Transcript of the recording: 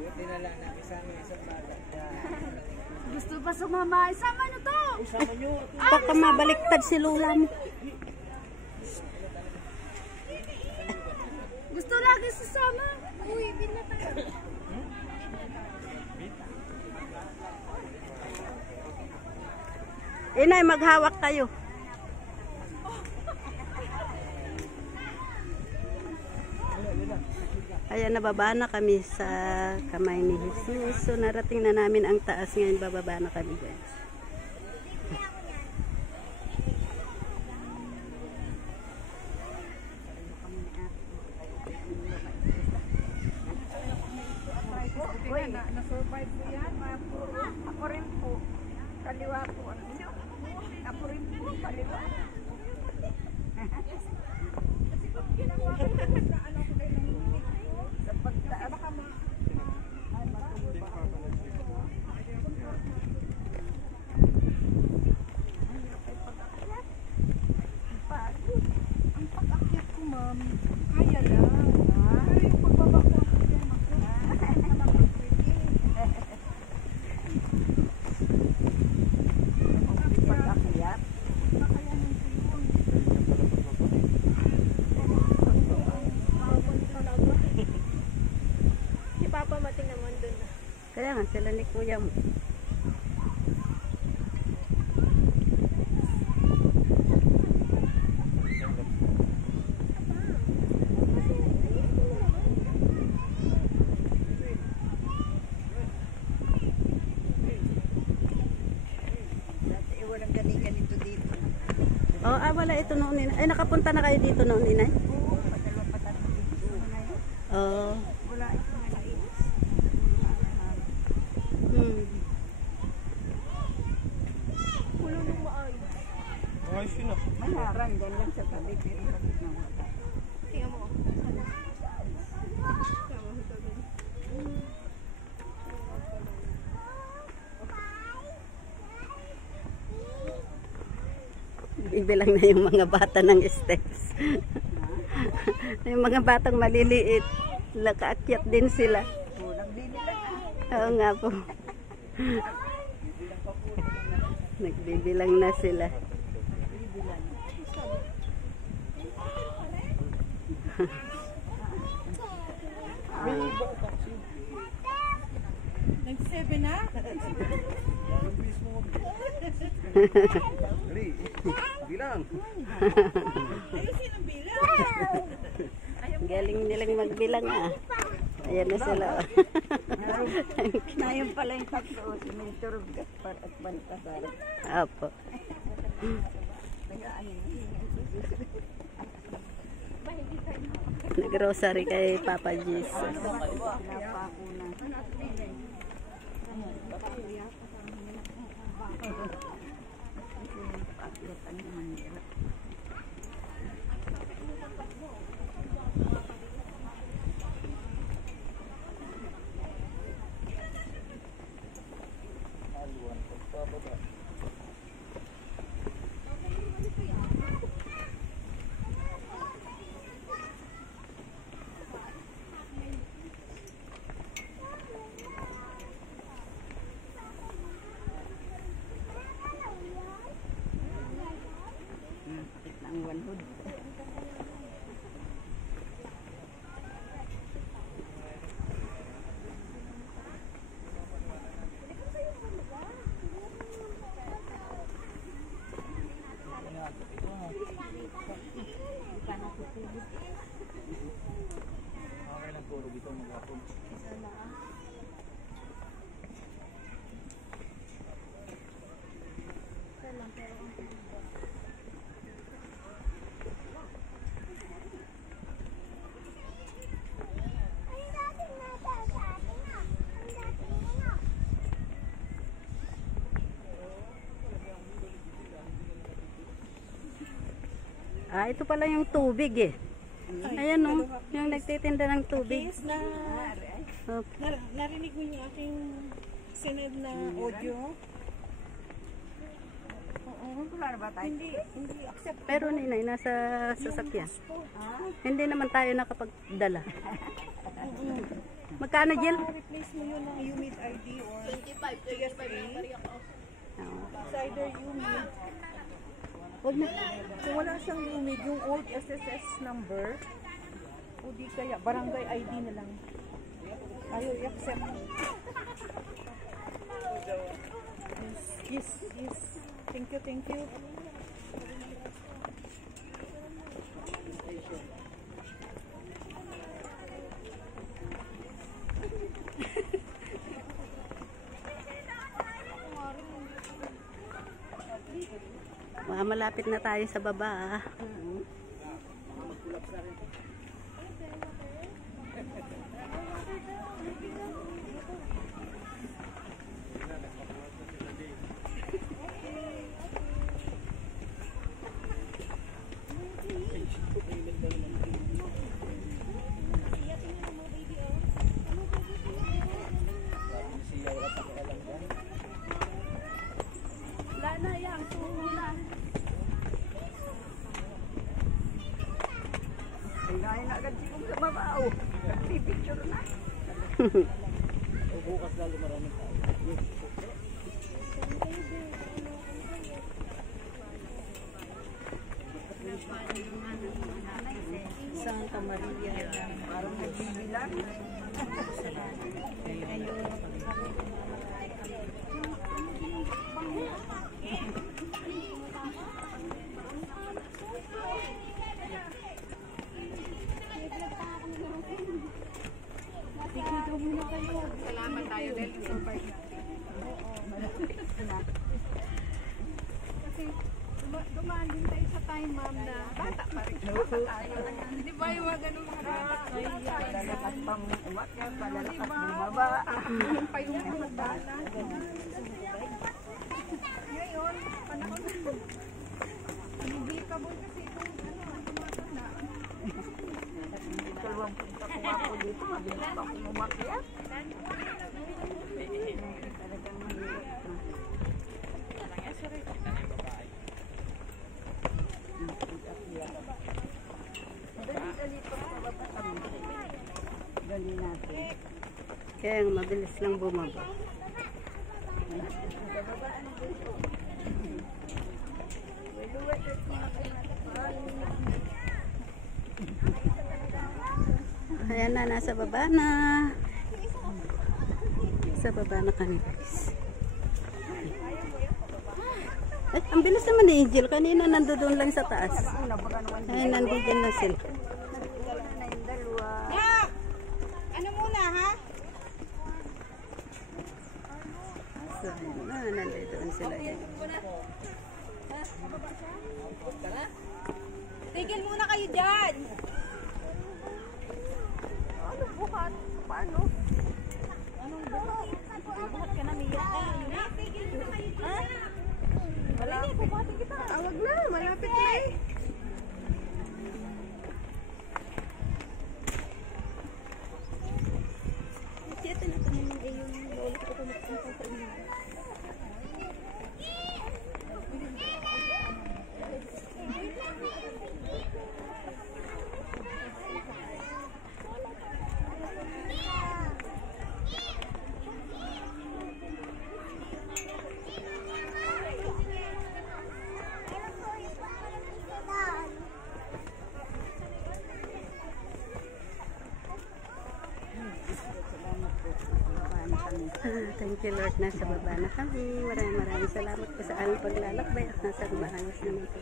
Buti na lang nakisama isang bata. Gusto pa sumama. Isama nyo to. Isama nyo. Baka mabaliktad si Lola mo. Gusto lagi sasama. Uy, bin na tayo. Inay, maghawak kayo. Ayan, nababa na kami sa kamay ni Jesus. So, narating na namin ang taas. Ngayon, bababa na kami, guys. Uy, na-survive ko yan. Ako rin po. Kaliwa po. Ako rin po. Kaliwa. Kasi pag ginawa ko na ano ko na nanginig ko. Sa pagtaas. Baka ay matulog pa ako. Ang pag-akyat ko, ma'am. Kaya lang. Pero yung pagbaba ko ako yan ako. Pag-akyat. Makayanin ko yun. Si Papa mating naman dun na. Kaya nga, sila ni Kuya mo. Walang ganito dito. Oh, wala ito noon, Inay. Ay, nakapunta na kayo dito noon, Inay? Oo, padalwa pa tayo dito na yun. Oo. Wala ito na nais. Pulo nung maayos. Ayos yun ah. Malarang dyan lang sa tabi, pero bakit na wala? Tingnan mo. Ibilang na yung mga bata ng steps. Yung mga batang maliliit, nakaakyat din sila. Oo nga po. Nagbibilang na sila. Nag-7 na? Dali, bilang. Ayusin ang bilang. Galing nilang magbilang ah. Ayan na sila. Ngayon pala yung tatlo, si Mentor Gaspar at Baltasar. Apo. Nag-grocery kay Papa Jesus. Ang wanhood. Okay lang puro dito mag-apon. Ah, ito pala yung tubig eh. Ayan o, yung nagtitinda ng tubig. Yes, narinig mo yung aking sinad na audio? Oo. Wala na ba tayo? Hindi accept. Pero ninay, nasa sasakyan. Ah, Hindi naman tayo nakapagdala. Magkano, Jill? replace mo yun ng UMID ID or 25 Oo. It's either UMID. Huwag na. Kung wala siyang UMID, yung old SSS number, o di kaya barangay ID na lang. Ayaw i-accept. Yes, yes. Thank you, thank you. Mga malapit na tayo sa baba. Wala na yan, suho na. Kaya na agad sigong sa babaw. Pipicture na. O bukas lalo maraming tao. Santa Maria. Parang nagbibilang. Salamat tayo dahil survive natin. Kasi dumaan din tayo sa time, ma'am, na bata pa rin. Di ba yung mga ganun mga bata? Palalakas pang umakyat, palalakas bumaba. Pa yung mga bata. Ngayon, panahon na. Hindi ka mo kasi itong tumatanda. Dalawang punta ko ako dito, mabilis pa akong umakyat. Talagang mahirap to. Dali natin. Kaya mabilis lang bumaba. Ayan na, nasa baba na. Sa baba na kami, guys. Ay, ang bilis naman ni Angel. Kanina nandoon lang sa taas. Ay, nandiyan na sila. Ano muna, ha? So, nandoon sila. Tigil muna kayo dyan! Ano buhat? Paano? Anong buhat? Buhat ka na, Mia? Tigil muna kayo dyan! Wala na, buhatin kita. Awag na, malapit na eh. Siyete na ito naman ay yung lolo ko pumunta sa inyo. Thank you Lord, nasa baba na kami. Maraming salamat po sa aming paglalakbay at nasa maayos naman po.